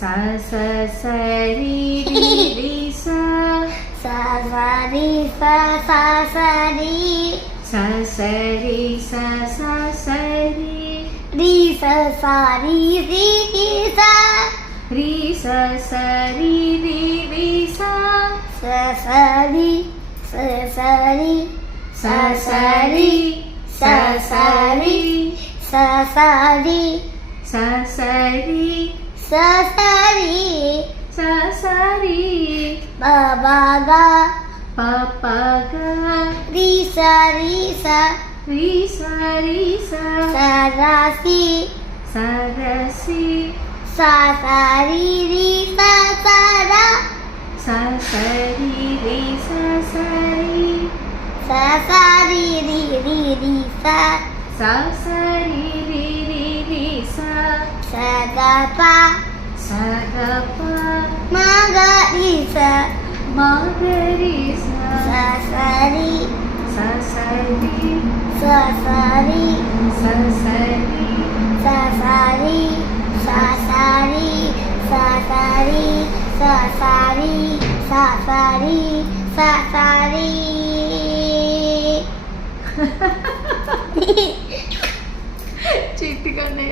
sa sa sa ri ri ri sa sa sa ri sa sa sa ri sa sa ri sa sa sa ri ri sa sa ri ri ri sa ri sa sa ri ri ri sa sa sa ri sa sa ri sa sa ri sa sa ri sa sa ri sa sa ri sa sa ri sa sa ri ba ba ga pa pa ga ri sa ri sa sa ra si sa ra si sa sa ri ri sa sa ra sa sa ri ri sa sa ri sa sa ri ri ri ri sa sa sa ri ri ri ri sa sa ga pa sa ga pa ma ga ri sa ma ga ri sa sa sa ri sa sa ri sa sa ri sa sa ri sa sa ri sa sa ri sa sa ri sa sa ri sa sa ri sa sa ri చీటిగానే